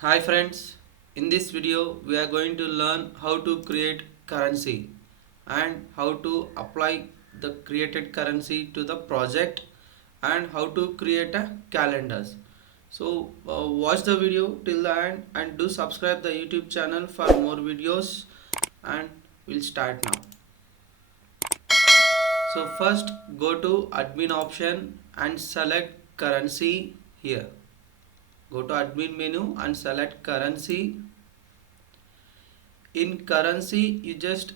Hi friends, in this video we are going to learn how to create currency and how to apply the created currency to the project and how to create a calendars. So watch the video till the end and do subscribe the YouTube channel for more videos and we'll start now. So first go to admin option and select currency here. Go to admin menu and select currency. In currency you just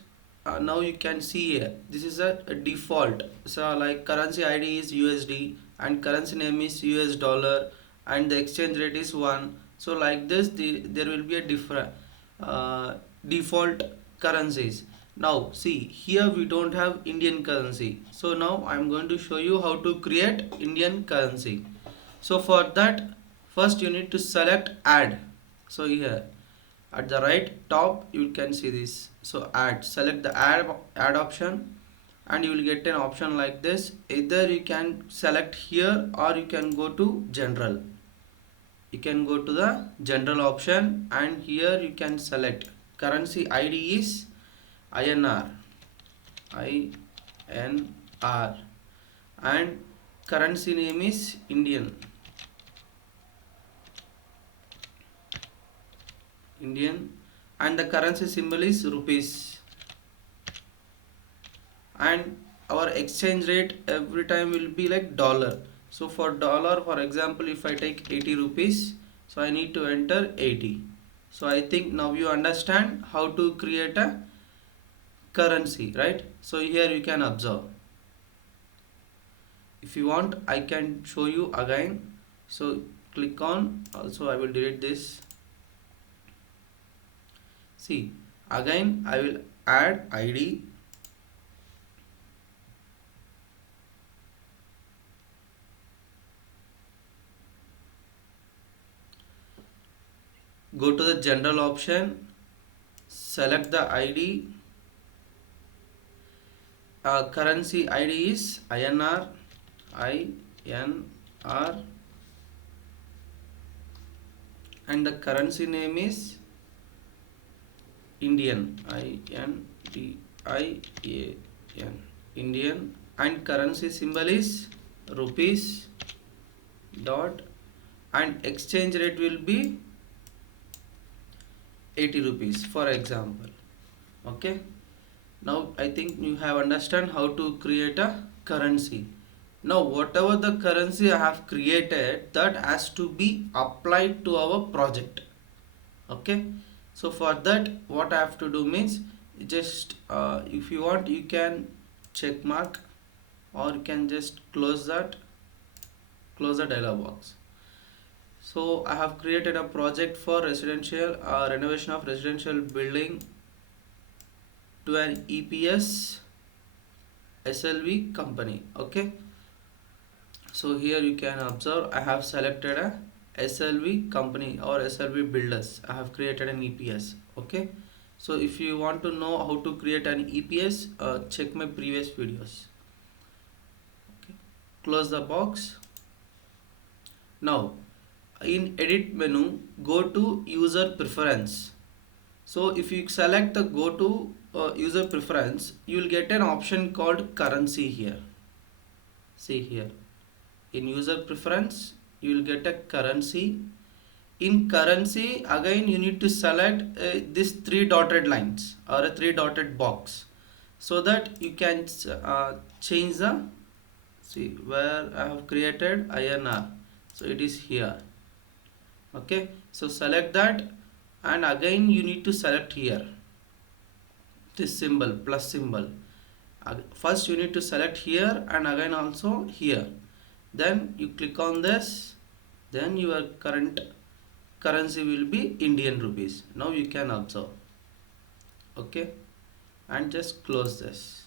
now you can see here this is a default, so like currency ID is USD and currency name is US dollar and the exchange rate is 1. So like this there will be a different default currencies. Now see here we don't have Indian currency, so now I'm going to show you how to create Indian currency. So for that first you need to select add. So here at the right top you can see this, so add, select the add option and you will get an option like this. Either you can select here or you can go to general. You can go to the general option and here you can select currency ID is INR and currency name is Indian and the currency symbol is rupees and our exchange rate every time will be like dollar. So for dollar, for example, if I take 80 rupees, so I need to enter 80. So I think now you understand how to create a currency, right? So here you can observe. If you want I can show you again. So click on, also I will delete this. See, again I will add ID. Go to the general option, select the ID. Currency ID is INR, and the currency name is Indian, Indian, and currency symbol is rupees dot and exchange rate will be 80 rupees for example. Okay, now I think you have understand how to create a currency. Now whatever the currency I have created, that has to be applied to our project. Okay, so for that what I have to do means just if you want you can check mark or you can just close the dialog box. So I have created a project for residential renovation of residential building to an EPS SLV company. Okay, so here you can observe I have selected a SLV company or SLV builders. I have created an EPS. Okay, so if you want to know how to create an EPS, check my previous videos. Okay, close the box. Now in edit menu go to user preference. So if you select the go to user preference, you will get an option called currency here. See here in user preference you will get a currency. In currency again you need to select this three dotted lines or a three dotted box, so that you can change the, see where I have created INR, so it is here. Okay, so select that and again you need to select here this symbol plus symbol. First you need to select here and again also here, then you click on this, then your current currency will be Indian rupees. Now you can observe. Okay, and just close this.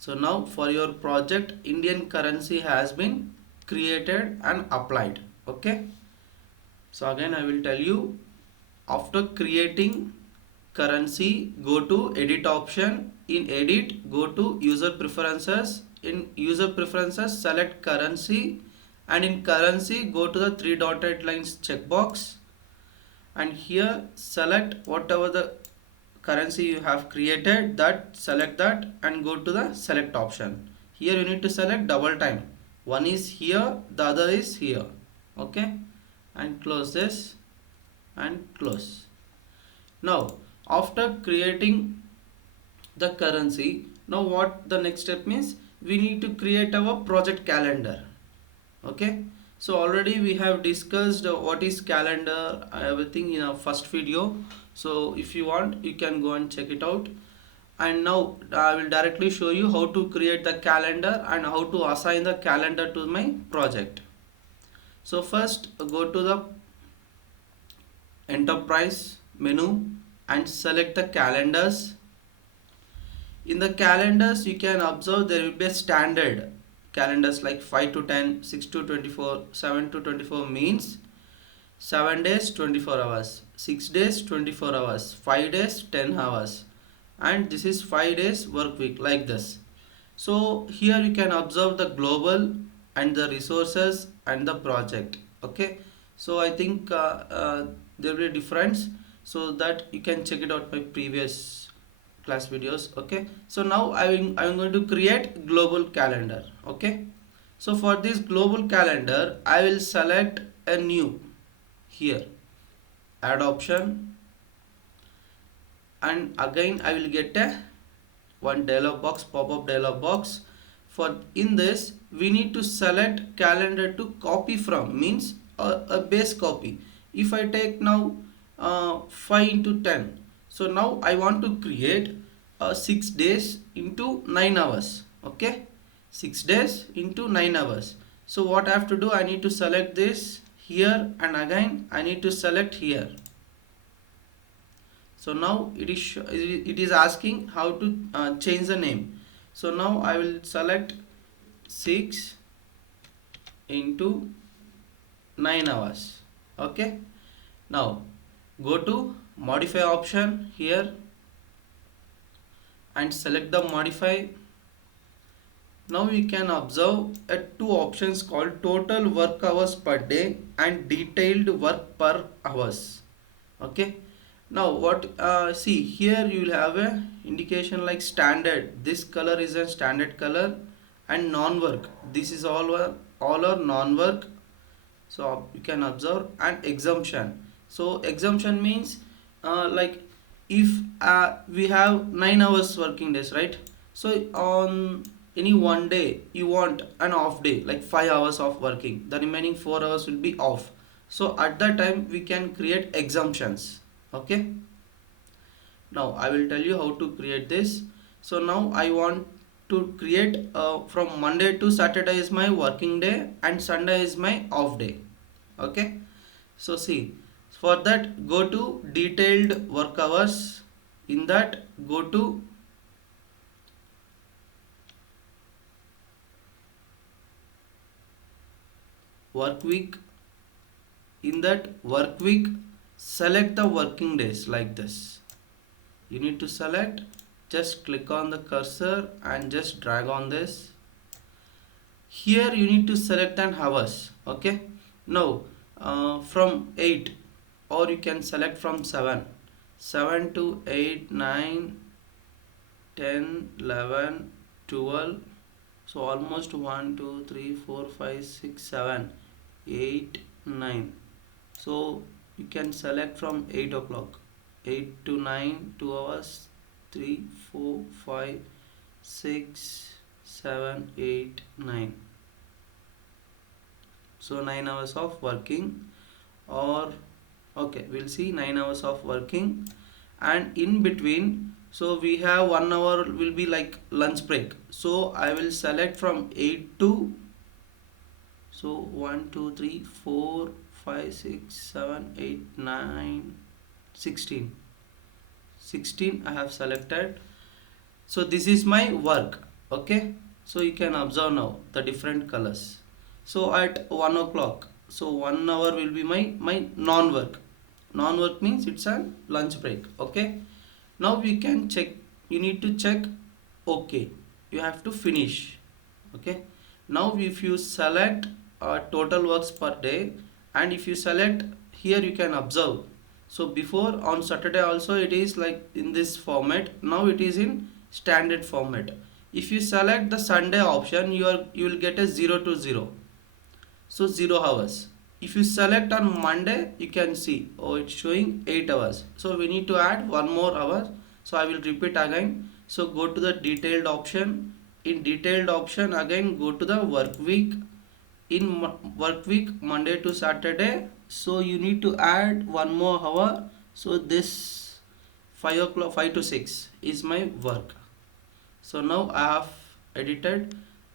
So now for your project Indian currency has been created and applied. Okay, so again I will tell you, after creating currency go to edit option. In edit go to user preferences. In user preferences select currency and in currency go to the three dotted lines checkbox and here select whatever the currency you have created, that select that and go to the select option. Here you need to select double time. One is here, the other is here. Okay, and close this and close. Now after creating the currency, now what the next step means, we need to create our project calendar. Okay, so already we have discussed what is calendar, everything in our first video. So if you want, you can go and check it out. And now I will directly show you how to create the calendar and how to assign the calendar to my project. So first go to the enterprise menu and select the calendars. In the calendars you can observe there will be a standard calendars like 5 to 10, 6 to 24, 7 to 24 means 7 days 24 hours, 6 days 24 hours, 5 days 10 hours, and this is 5 days work week, like this. So here you can observe the global and the resources and the project. Okay, so I think there will be a difference, so that you can check it out my previous class videos. Okay, so now I'm going to create global calendar. Okay, so for this global calendar I will select a new, here add option, and again I will get a one dialog box, pop-up dialog box. For in this we need to select calendar to copy from, means a base copy. If I take now 5 into 10, so now I want to create 6 days into 9 hours. Okay, 6 days into 9 hours. So what I have to do, I need to select this here, and again I need to select here. So now it is asking how to change the name. So now I will select 6 into 9 hours. Okay, now go to modify option here and select the modify. Now we can observe two options called total work hours per day and detailed work per hours. Okay, now what see here you will have a indication like standard, this color is a standard color, and non-work, this is all are non-work. So you can observe, and exemption. So exemption means like if we have 9 hours working days, right? So on any one day you want an off day, like 5 hours of working, the remaining 4 hours will be off. So at that time we can create exemptions. Okay, now I will tell you how to create this. So now I want to create from Monday to Saturday is my working day and Sunday is my off day. Okay, so see, for that go to detailed work hours. In that go to work week. In that work week select the working days like this. You need to select, just click on the cursor and just drag on this. Here you need to select an hours. Okay, now from 8, or you can select from 7 to 8, 9, 10, 11, 12. So almost 1 2 3 4 5 6 7 8 9. So you can select from 8 o'clock, 8 to 9, 2 hours, 3 4 5 6 7 8 9. So 9 hours of working, or okay, we'll see 9 hours of working, and in between, so we have 1 hour will be like lunch break. So I will select from 8 to, so 1 2 3 4 5 6 7 8 9 16. 16 I have selected. So this is my work. Okay, so you can observe now the different colors. So at 1 o'clock, so 1 hour will be my non-work. Non-work means it's a lunch break. Okay, now we can check, you need to check. Okay, you have to finish. Okay, now if you select total works per day, and if you select here, you can observe, So before on Saturday also it is like in this format, now it is in standard format. If you select the Sunday option, you will get a 0 to 0, so 0 hours. If you select on Monday, you can see, oh, it's showing 8 hours, so we need to add one more hour. So I will repeat again. So go to the detailed option. In detailed option, again go to the work week. In work week, Monday to Saturday, so you need to add one more hour. So this 5 o'clock, 5 to 6 is my work. So now I have edited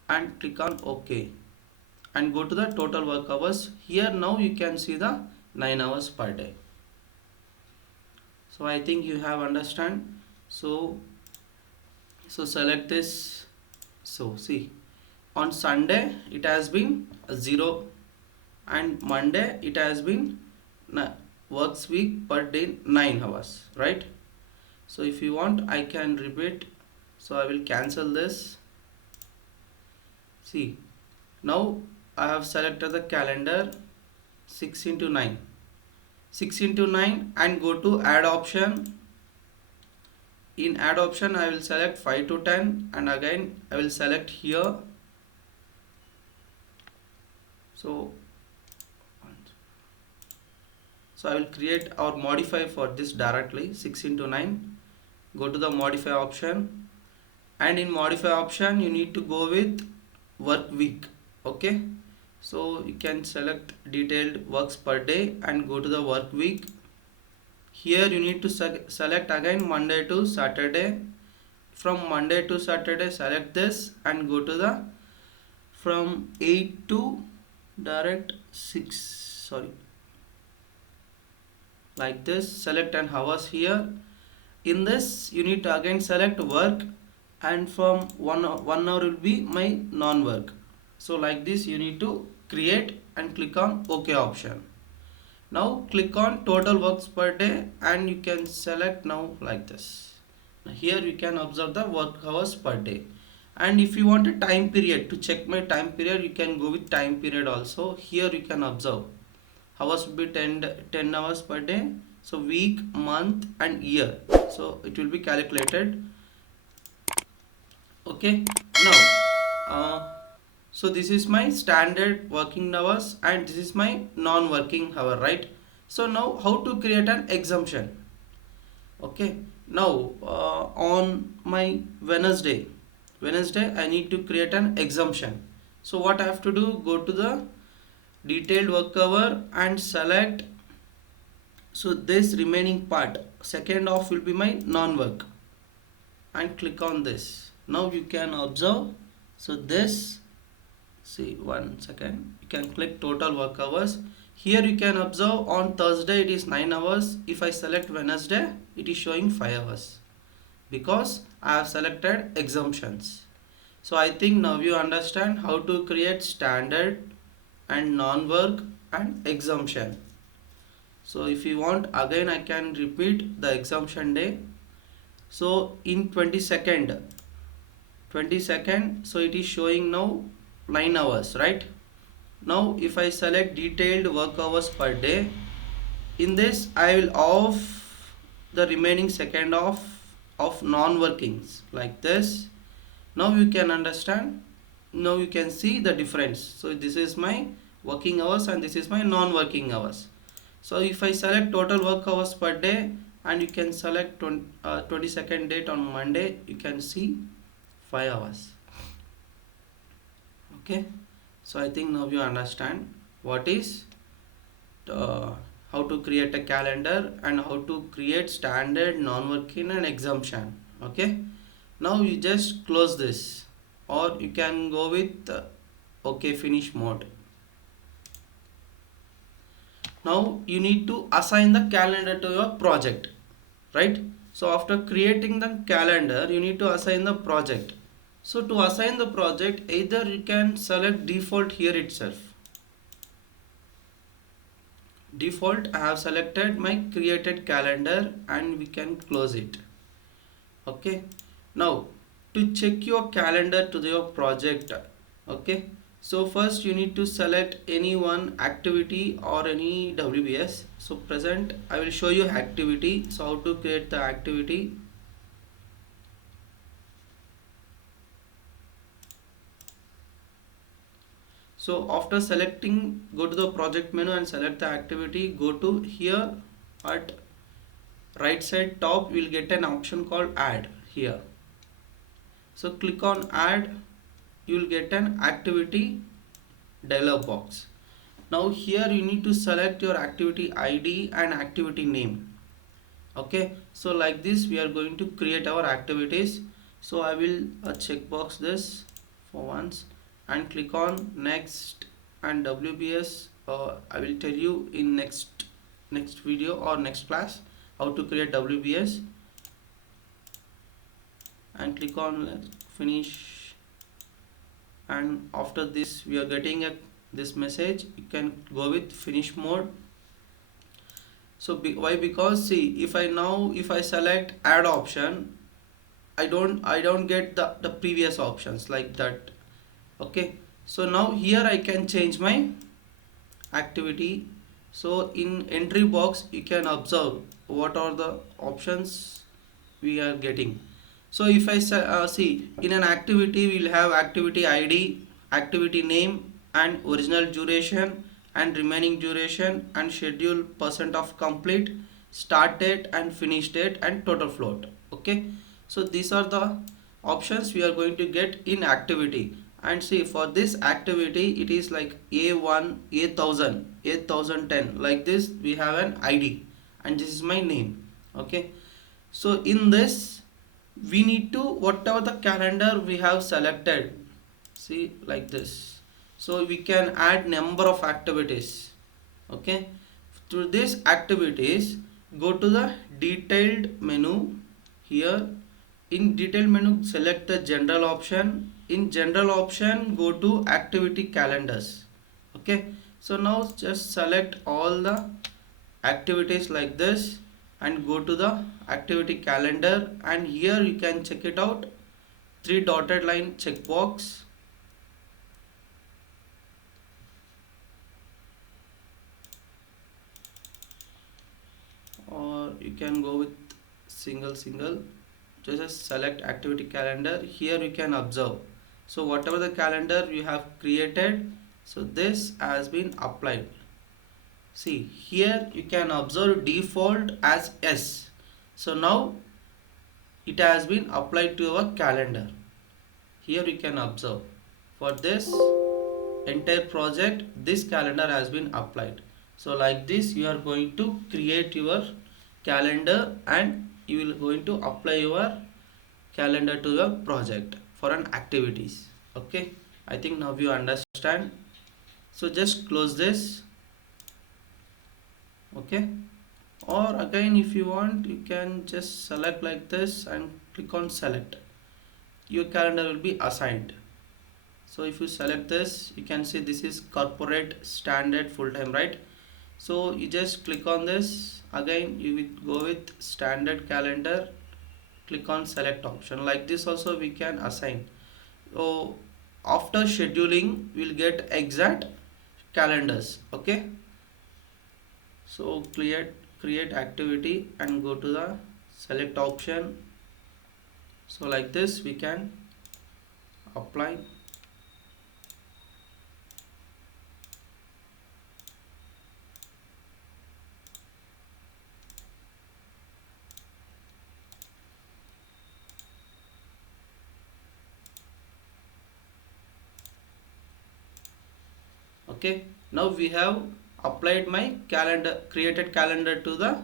and click on OK and go to the total work hours. Here now you can see the 9 hours per day. So I think you have understand. So select this. So see, on Sunday it has been 0 and Monday it has been works week per day 9 hours, right? So if you want, I can repeat. So I will cancel this. See, now I have selected the calendar 6 into 9. 6 into 9 and go to add option. In add option I will select 5 to 10 and again I will select here. So I will create or modify for this directly. 6 into 9. Go to the modify option, and in modify option you need to go with work week. Okay, so you can select detailed works per day and go to the work week. Here you need to select again Monday to Saturday. From Monday to Saturday select this and go to the from 8 to direct 6, sorry, like this. Select an hours here. In this you need to again select work, and from 1 hour will be my non-work. So like this you need to create and click on OK option. Now click on total works per day and you can select now like this. Here you can observe the work hours per day, and if you want a time period to check my time period, you can go with time period also. Here you can observe hours will be 10 hours per day. So week, month and year, so it will be calculated. Okay, now so this is my standard working hours and this is my non-working hour, right? So now how to create an exemption. Okay, now on my Wednesday I need to create an exemption. So what I have to do, go to the detailed work hour and select, so this remaining part, second off will be my non-work, and click on this. Now you can observe, so this, see, 1 second, you can click total work hours. Here you can observe on Thursday it is 9 hours. If I select Wednesday, it is showing 5 hours because I have selected exemptions. So I think now you understand how to create standard and non-work and exemption. So if you want, again I can repeat the exemption day. So in 22nd, so it is showing now 9 hours, right? Now if I select detailed work hours per day, in this I will off the remaining second of non-workings like this. Now you can understand, now you can see the difference. So this is my working hours and this is my non-working hours. So if I select total work hours per day and you can select 22nd date on Monday, you can see 5 hours. Okay, so I think now you understand what is how to create a calendar and how to create standard, non-working and exemption. Okay, now you just close this, or you can go with OK finish mode. Now you need to assign the calendar to your project, right? So after creating the calendar, you need to assign the project. So to assign the project, either you can select default here itself. Default, I have selected my created calendar and we can close it. Okay, now to check your calendar to your project, okay, So first you need to select any one activity or any WBS. So present I will show you activity. So how to create the activity. So after selecting, go to the project menu and select the activity. Go to here at right side top, you will get an option called add here. So click on add, you will get an activity dialog box. Now here you need to select your activity ID and activity name. Okay, so like this we are going to create our activities. So I will checkbox this for once and click on next and WBS. I will tell you in next video or next class how to create WBS, and click on finish. And after this we are getting this message. You can go with finish mode. So why? Because see, if I select add option, I don't get the previous options like that. Okay, so now here I can change my activity. So in entry box you can observe what are the options we are getting. So if I see, in an activity we will have activity ID, activity name, and original duration and remaining duration and schedule, percent of complete, start date and finish date, and total float. Okay, so these are the options we are going to get in activity. And see, for this activity it is like A1, A1000, A1010, like this we have an ID and this is my name. Okay, so in this we need to, whatever the calendar we have selected, see like this, so we can add number of activities. Okay, through these activities go to the detailed menu. Here in detail menu select the general option. In general option go to activity calendars. Okay, so now just select all the activities like this and go to the activity calendar, and here you can check it out, three dotted line checkbox. Or you can go with single, just select activity calendar. Here you can observe, so whatever the calendar you have created, so this has been applied. See here you can observe default as S. So now it has been applied to our calendar. Here you can observe, for this entire project this calendar has been applied. So like this you are going to create your calendar and you will going to apply your calendar to your project for an activities. Okay, I think now you understand. So just close this. Okay, or again if you want you can just select like this and click on select. Your calendar will be assigned. So if you select this, you can see this is corporate standard full time, right? So you just click on this. Again you will go with standard calendar, click on select option. Like this also we can assign. So after scheduling we'll get exact calendars. Okay, so create activity and go to the select option. So like this we can apply. Okay, now we have applied my calendar, created calendar to the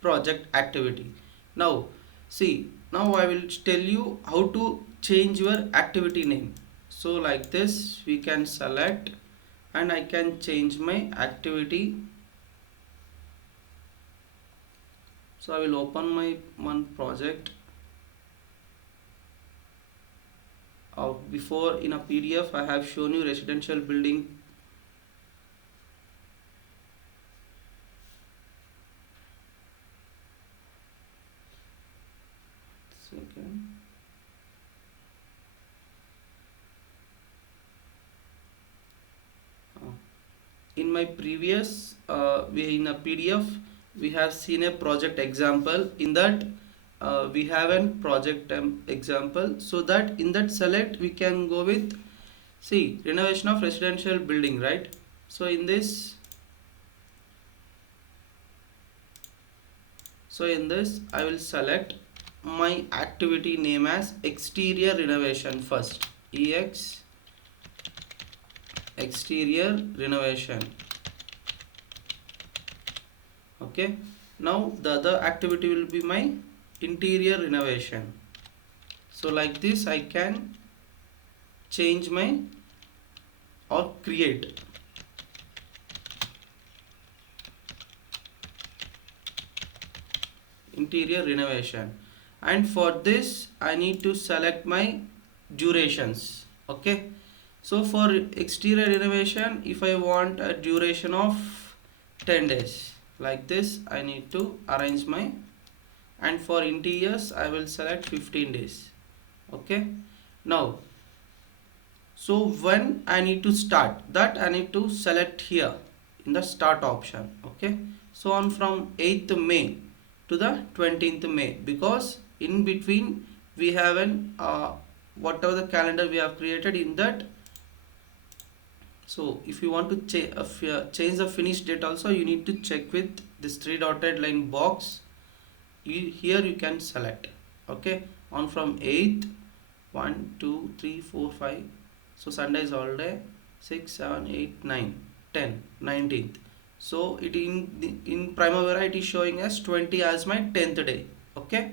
project activity. Now see, now I will tell you how to change your activity name. So like this we can select and I can change my activity. So I will open my one project. Before in a PDF I have shown you residential building. Second. my previous in a PDF we have seen a project example. In that we have a project example, so that in that select we can go with, see, renovation of residential building, right? So in this, I will select my activity name as exterior renovation first. Exterior renovation. Okay, now the other activity will be my interior renovation. So like this I can change my or create interior renovation, and for this I need to select my durations. Okay, so for exterior renovation, if I want a duration of 10 days, like this I need to arrange my, and for interiors I will select 15 days. Okay, now so when I need to start, that I need to select here in the start option. Okay, so on from 8th May to the 20th May, because in between we have an whatever the calendar we have created in that. So if you want to change the finish date also, you need to check with this three dotted line box. Here you can select. Okay, on from 8th, 1 2 3 4 5, so Sunday is all day, 6 7 8 9 10 19th. So it in Primavera it is showing as 20 as my 10th day. Okay,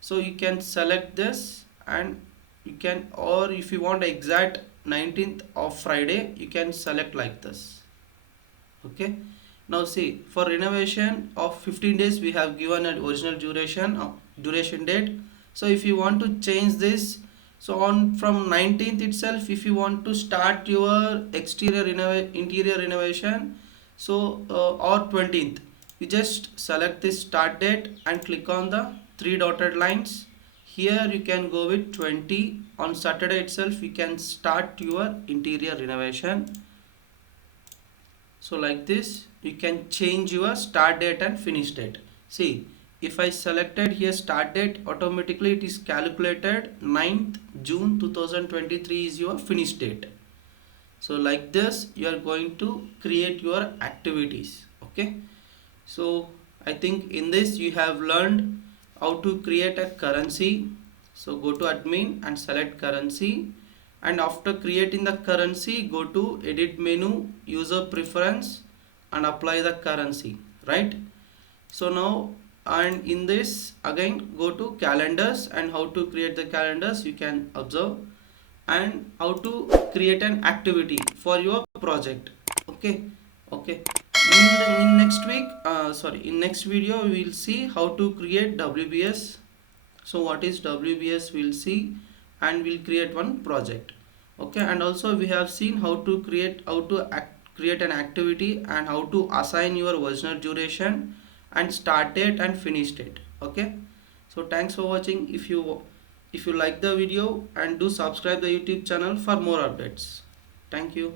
so you can select this, and you can, or if you want exact 19th of Friday, you can select like this. Okay, now see, for renovation of 15 days we have given an original duration date. So if you want to change this, so on from 19th itself, if you want to start your interior renovation, so or 20th, you just select this start date and click on the three dotted lines. Here you can go with 20. On Saturday itself you can start your interior renovation. So like this you can change your start date and finish date. See, if I selected here start date, automatically it is calculated 9th June 2023 is your finish date. So like this you are going to create your activities. Okay, so I think in this you have learned how to create a currency. So go to admin and select currency, and after creating the currency, go to edit menu, user preference, and apply the currency, right? So now, and in this again go to calendars, and how to create the calendars you can observe, and how to create an activity for your project. Okay, okay, in next week, in next video we will see how to create WBS. So what is WBS we'll see, and we'll create one project. Okay, and also we have seen how to create an activity, and how to assign your original duration and start date and finish date. Okay, so thanks for watching. If you like the video, and do subscribe the YouTube channel for more updates. Thank you.